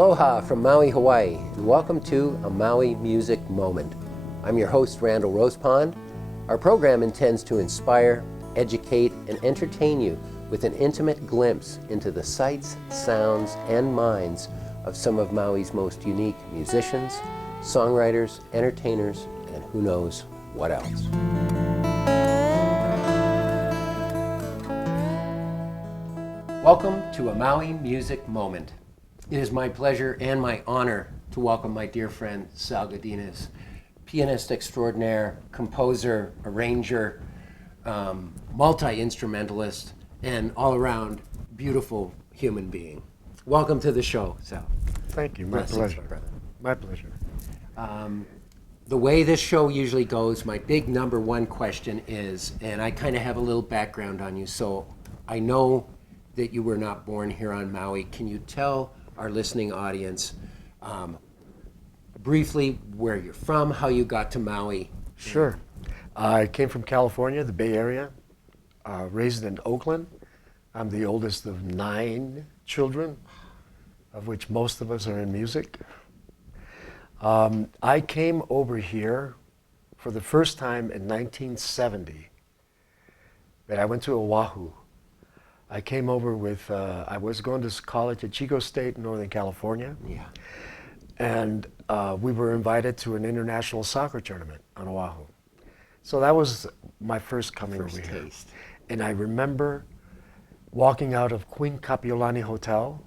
Aloha from Maui, Hawaii, and welcome to a Maui Music Moment. I'm your host, Randall Rospond. Our program intends to inspire, educate, and entertain you with an intimate glimpse into the sights, sounds, and minds of some of Maui's most unique musicians, songwriters, entertainers, and who knows what else. Welcome to a Maui Music Moment. It is my pleasure and my honor to welcome my dear friend Sal Godinez, pianist extraordinaire, composer, arranger, multi-instrumentalist, and all-around beautiful human being. Welcome to the show, Sal. Thank you. My pleasure. Brother. My pleasure. The way this show usually goes, my big number one question is, and I kind of have a little background on you, so I know that you were not born here on Maui. Can you tell our listening audience briefly where you're from, how you got to Maui? Sure. I came from California, the Bay Area, raised in Oakland. I'm the oldest of 9 children, of which most of us are in music. I came over here for the first time in 1970, but I went to Oahu. I came over with, I was going to college at Chico State in Northern California. Yeah. And we were invited to an international soccer tournament on Oahu. So that was my first coming over here. And I remember walking out of Queen Kapiolani Hotel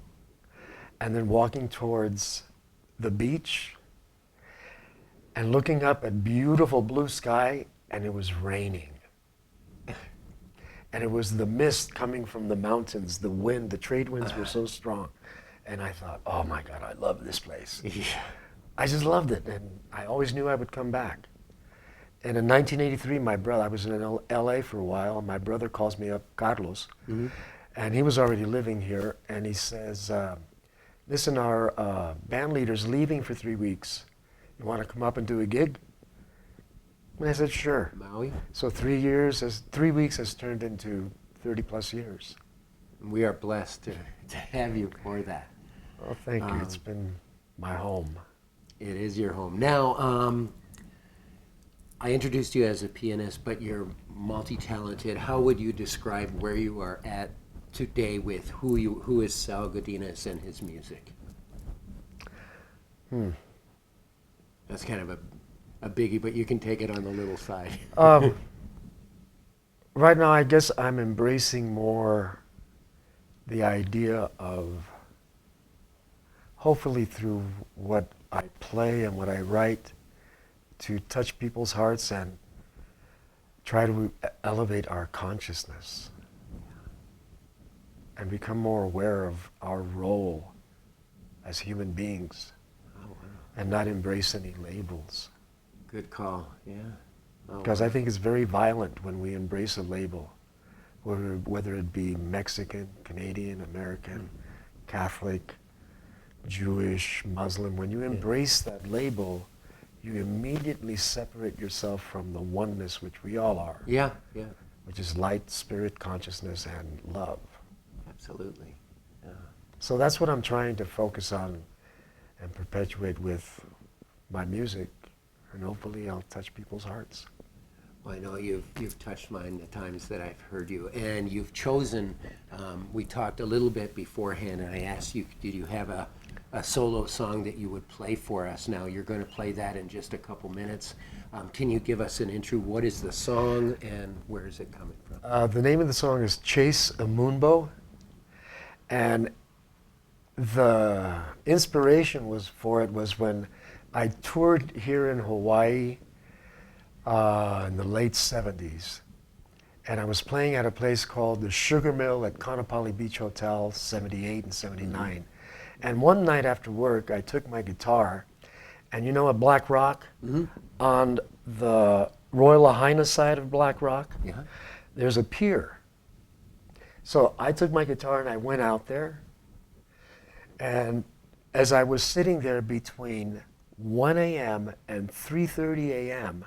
and then walking towards the beach and looking up at beautiful blue sky, and it was raining. And it was the mist coming from the mountains, the wind, the trade winds were so strong. And I thought, oh my God, I love this place. Yeah. I just loved it, and I always knew I would come back. And in 1983, my brother, I was in LA for a while, and my brother calls me up, Carlos, and he was already living here, and he says, listen, our band leader's leaving for 3 weeks. You want to come up and do a gig? And I said, sure. Maui? So 3 weeks has turned into 30 plus years. We are blessed to have you for that. Oh, thank you. It's been my home. It is your home. Now, I introduced you as a pianist, but you're multi-talented. How would you describe where you are at today with who is Sal Godinez and his music? That's kind of a biggie, but you can take it on the little side. Right now, I guess I'm embracing more the idea of, hopefully through what I play and what I write, to touch people's hearts and try to elevate our consciousness and become more aware of our role as human beings and not embrace any labels. Good call, yeah. Because I think it's very violent when we embrace a label, whether it be Mexican, Canadian, American, Catholic, Jewish, Muslim. When you embrace that label, you immediately separate yourself from the oneness which we all are. Yeah. Which is light, spirit, consciousness, and love. Absolutely. Yeah. So that's what I'm trying to focus on and perpetuate with my music, and hopefully I'll touch people's hearts. Well, I know you've touched mine the times that I've heard you, and you've chosen, we talked a little bit beforehand, and I asked you, did you have a solo song that you would play for us? Now, you're going to play that in just a couple minutes. Can you give us an intro? What is the song, and where is it coming from? The name of the song is Chase a Moonbow, and the inspiration was when I toured here in Hawaii in the late 70s. And I was playing at a place called the Sugar Mill at Kaanapali Beach Hotel, 78 and 79. And one night after work, I took my guitar, and you know at Black Rock, on the Royal Lahaina side of Black Rock, there's a pier. So I took my guitar and I went out there, and as I was sitting there between 1 a.m. and 3:30 a.m.,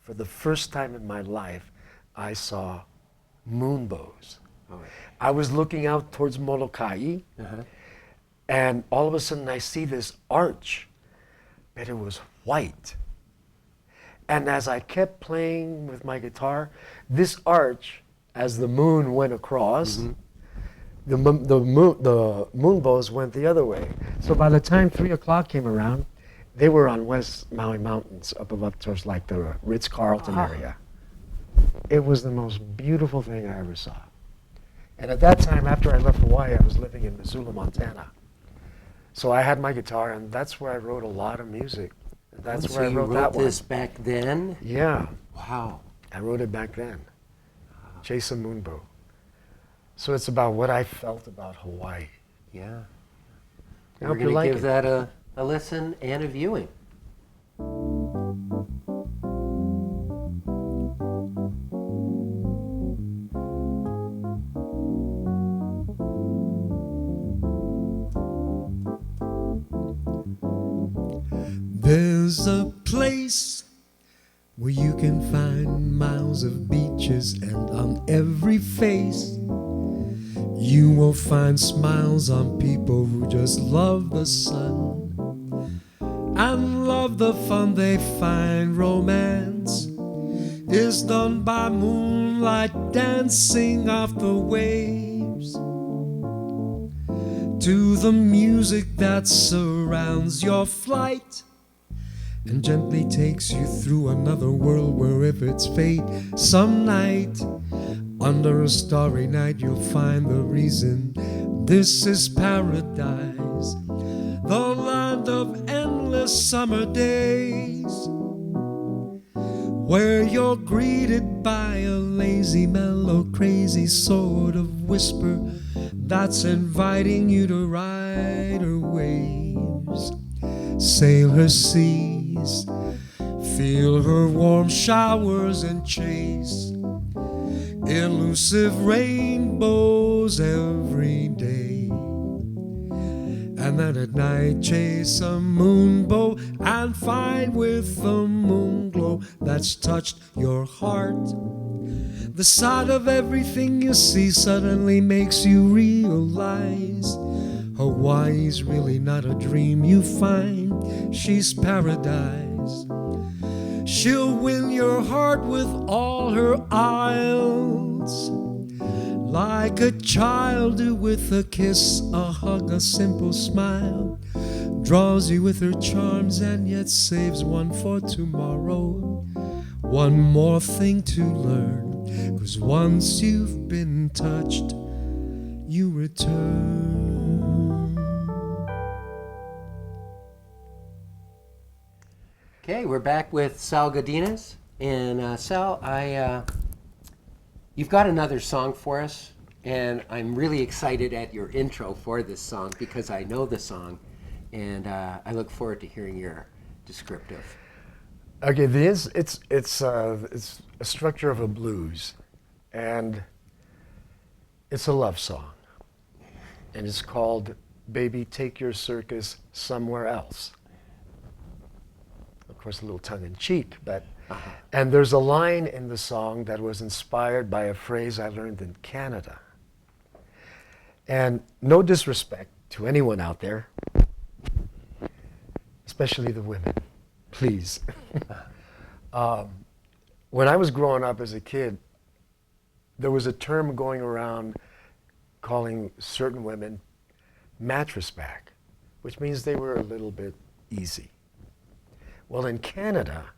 for the first time in my life, I saw moonbows. I was looking out towards Molokai, And all of a sudden I see this arch, but it was white. And as I kept playing with my guitar, this arch, as the moon went across, the moon bows went the other way. So by the time 3 o'clock came around, they were on West Maui Mountains, up towards like the Ritz-Carlton area. It was the most beautiful thing I ever saw. And at that time, after I left Hawaii, I was living in Missoula, Montana. So I had my guitar, and that's where I wrote a lot of music. That's where I wrote that one. So you wrote this back then? Yeah. Wow. I wrote it back then. Chase a Moonbow. So it's about what I felt about Hawaii. Yeah. I We're hope you going to like give it. that a listen and a viewing. There's a place where you can find miles of beaches, and on every face you will find smiles on people who just love the sun and love the fun they find. Romance is done by moonlight dancing off the waves to the music that surrounds your flight and gently takes you through another world where, if it's fate, some night under a starry night you'll find the reason this is paradise, the land of endless summer days, where you're greeted by a lazy, mellow, crazy sort of whisper that's inviting you to ride her waves, sail her seas, feel her warm showers, and chase elusive rainbows every day. And then at night chase a moonbow and find with the moon glow that's touched your heart, the sight of everything you see suddenly makes you realize Hawaii's really not a dream you find, she's paradise. She'll win your heart with all her aisles, like a child who with a kiss, a hug, a simple smile draws you with her charms and yet saves one for tomorrow. One more thing to learn, 'cause once you've been touched, you return. Okay, we're back with Sal Godinez. And Sal, you've got another song for us, and I'm really excited at your intro for this song because I know the song, and I look forward to hearing your descriptive. Okay, it's a structure of a blues, and it's a love song, and it's called "Baby, Take Your Circus Somewhere Else." Of course, a little tongue-in-cheek, but and there's a line in the song that was inspired by a phrase I learned in Canada. And no disrespect to anyone out there, especially the women, please. When I was growing up as a kid, there was a term going around calling certain women mattress back, which means they were a little bit easy. Well, in Canada,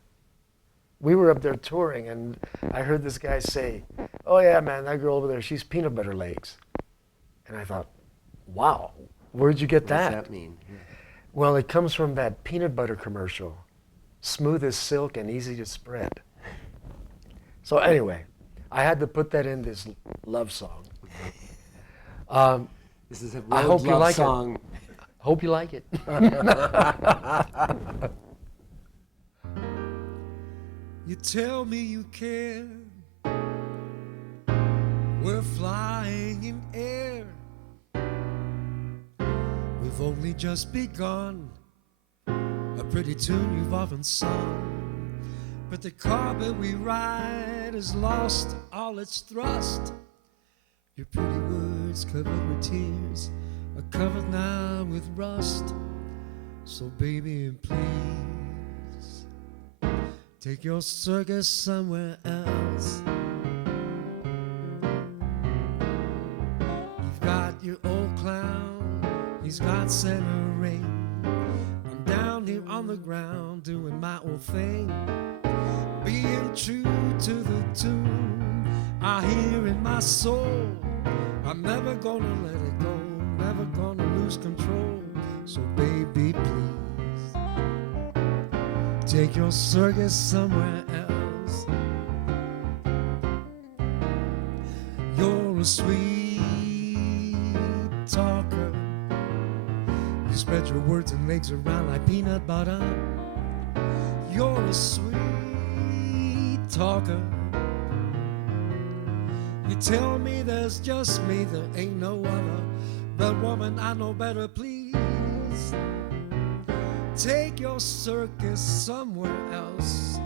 we were up there touring, and I heard this guy say, "Oh yeah, man, that girl over there, she's peanut butter legs." And I thought, wow, where'd you get that? What does that mean? Yeah. Well, it comes from that peanut butter commercial, smooth as silk and easy to spread. So anyway, I had to put that in this love song. This is a I hope you love like song. it. Hope you like it. You tell me you care. We're flying in air. We've only just begun. A pretty tune you've often sung. But the carpet we ride has lost all its thrust. Your pretty words covered with tears covered now with rust. So baby, please take your circus somewhere else. You've got your old clown, he's got center ring. I'm down here on the ground doing my old thing, being true to the tune I hear in my soul. I'm never gonna let it go, never gonna lose control. So baby, please take your circus somewhere else. You're a sweet talker, you spread your words and legs around like peanut butter. You're a sweet talker, you tell me there's just me, there ain't no other. But woman, I know better, please take your circus somewhere else.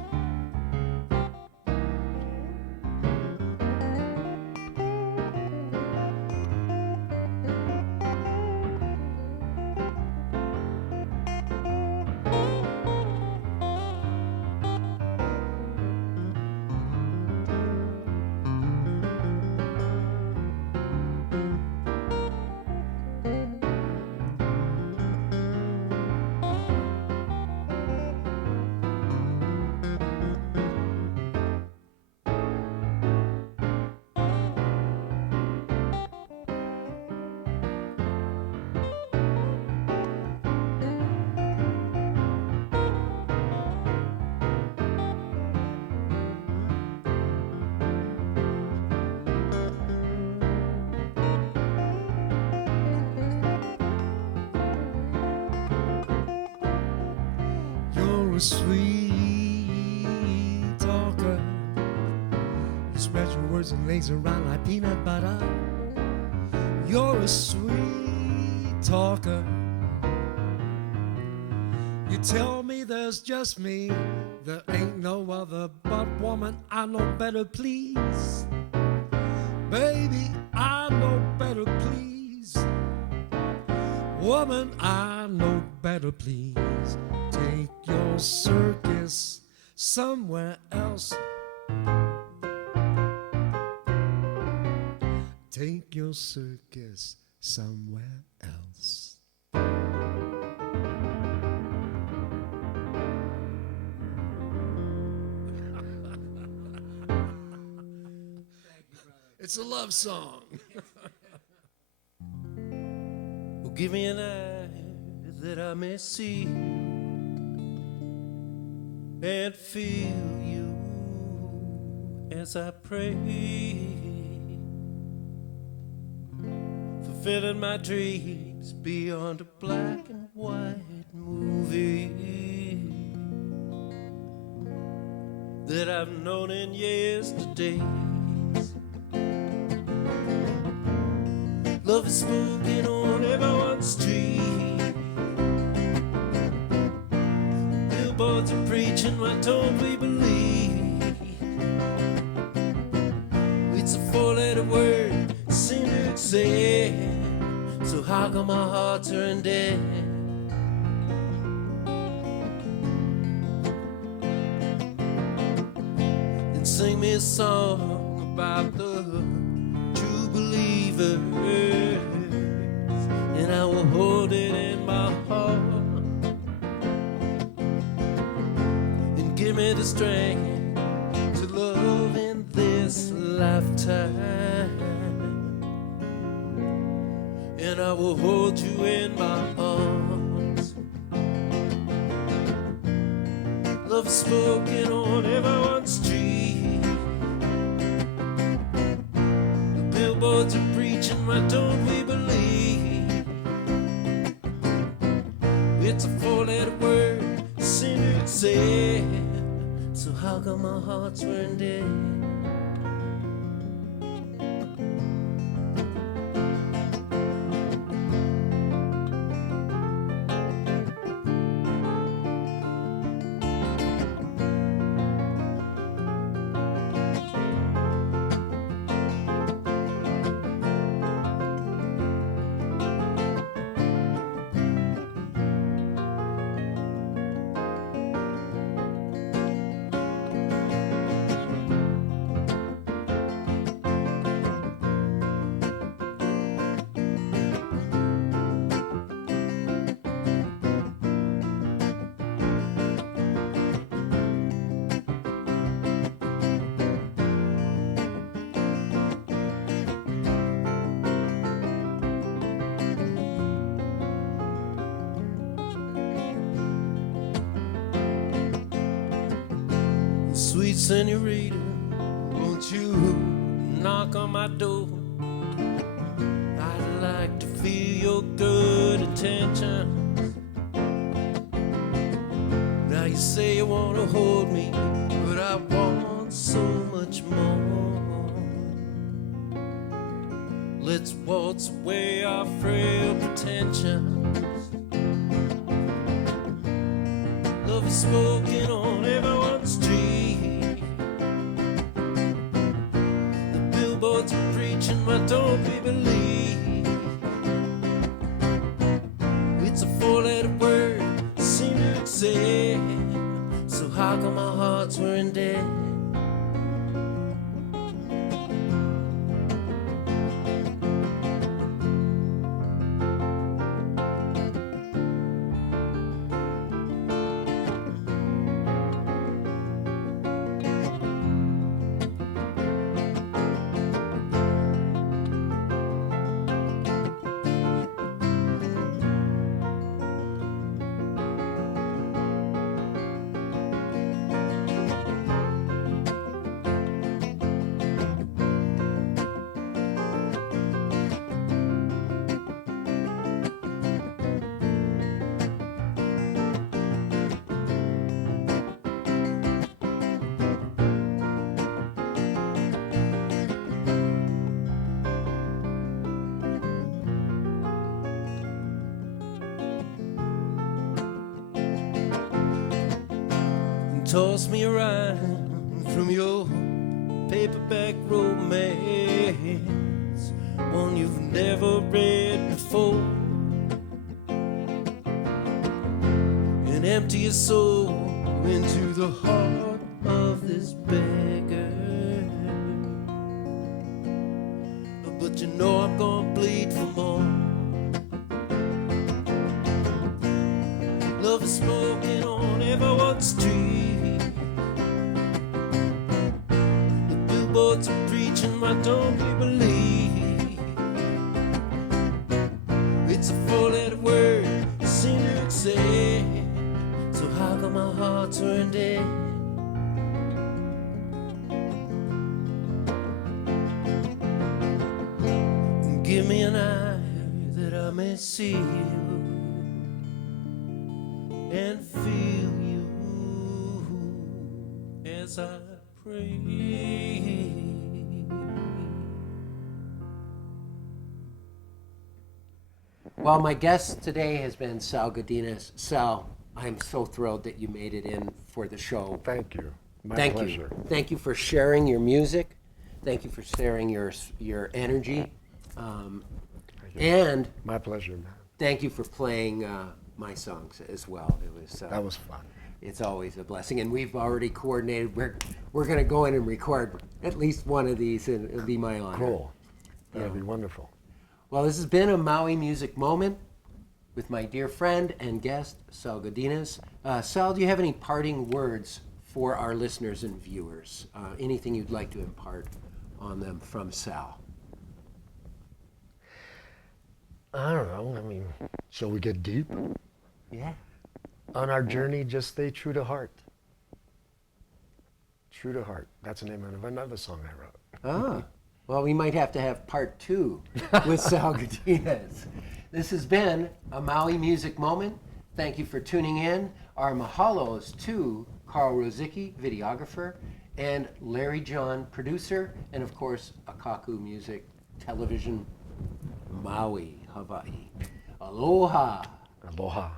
You're a sweet talker, you spread your words and legs around like peanut butter. You're a sweet talker, you tell me there's just me, there ain't no other. But woman, I know better, please. Baby, I know better, please. Woman, I know better, please. Take your circus somewhere else. Take your circus somewhere else. It's a love song. Well, give me an eye that I may see and feel you as I pray, fulfilling my dreams beyond a black and white movie that I've known in yesterdays. Love is spoken on everyone's street. Billboards are preaching, why don't we believe? It's a four-letter word, seem to accept. So how come my heart turned dead? And sing me a song about the true believers, and I will hold it in my heart. And give me the strength to love in this lifetime, and I will hold you in my arms. Love is spoken on everyone's street. The billboards are preaching, why don't we believe? It's a four-letter word, seem to accept. So how come my heart's turned dead? Sweet senorita, won't you knock on my door? I'd like to feel your good attention. Now you say you want to hold me, but I want so much more. Let's waltz away our frail pretensions. Love is smoking on everyone's street. The billboards are preaching, but don't we believe? It's a four-letter word, seem to accept. So how come our hearts were in debt? Toss me around from your paperback romance, one you've never read before, and empty your soul into the heart of this beggar. But you know I'm gonna bleed for more. Love is smoking on everyone's street. Billboards are preaching, why don't we believe? It's a four-letter word, seem to accept. So how come our hearts are in debt? Give me an eye that I may see you and feel you as I pray. Well, my guest today has been Sal Godinez. Sal, I'm so thrilled that you made it in for the show. Thank you. My Thank pleasure. you. Thank you for sharing your music. Thank you for sharing your energy. And My pleasure, man. thank you for playing my songs as well. It was That was fun. It's always a blessing, and we've already coordinated. We're going to go in and record at least one of these, and it'll be my honor. Cool. That'd Yeah. be wonderful. Well, this has been a Maui Music Moment with my dear friend and guest, Sal Godinez. Sal, do you have any parting words for our listeners and viewers? Anything you'd like to impart on them from Sal? I don't know. I mean, shall we get deep? Yeah. On our journey, just stay true to heart. True to heart. That's the name of another song I wrote. Ah, well, we might have to have part 2 with Sal Godinez. This has been a Maui Music Moment. Thank you for tuning in. Our mahalos to Carl Rosicki, videographer, and Larry John, producer, and of course, Akaku Music Television, Maui, Hawaii. Aloha. Aloha.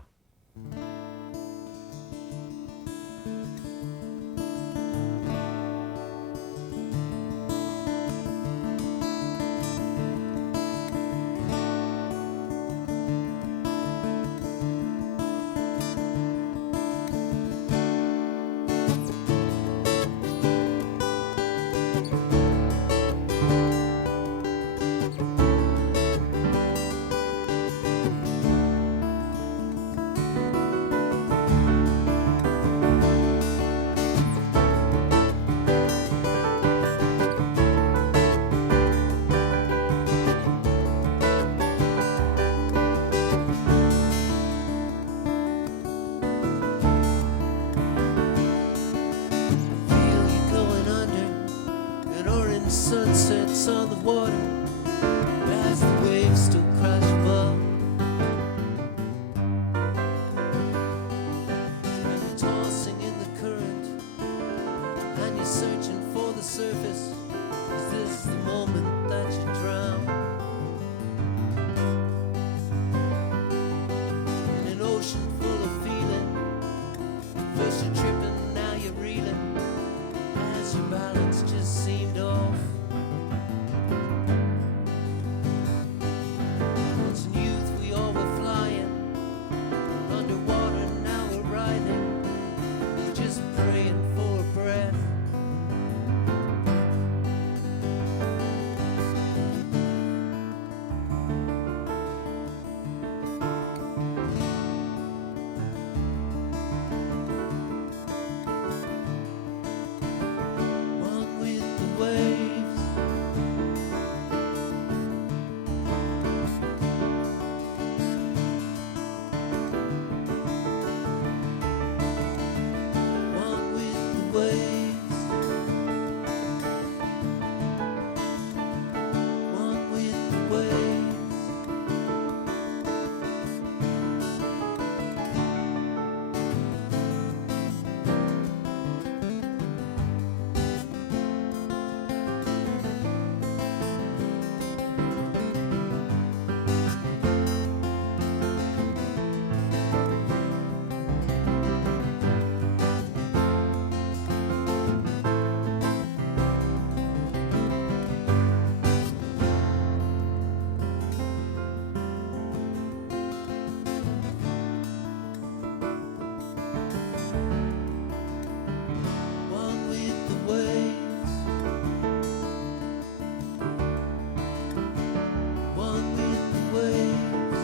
water as the waves still crash above. And you're tossing in the current, and you're searching for the surface. Is this the moment that you drown? In an ocean full of feeling, first you're tripping, now you're reeling, as your balance just seemed off. Once in youth we all were flying, underwater now we're riding, we're just praying for a breath. One with the waves, one with the waves, one with the waves. One with the waves, one with the waves.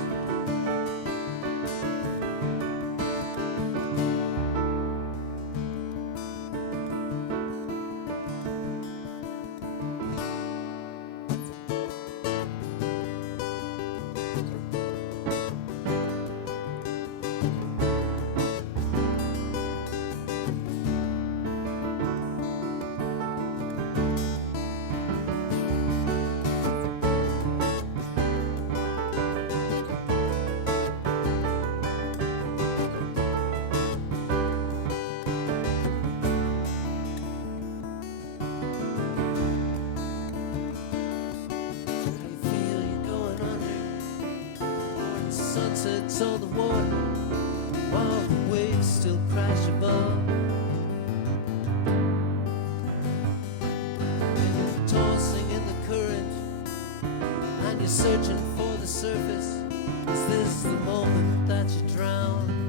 You feel you're going under. The sun sets on the water while the waves still crash above. And you're tossing in the current, and you're searching for the surface. Is this the moment that you drown?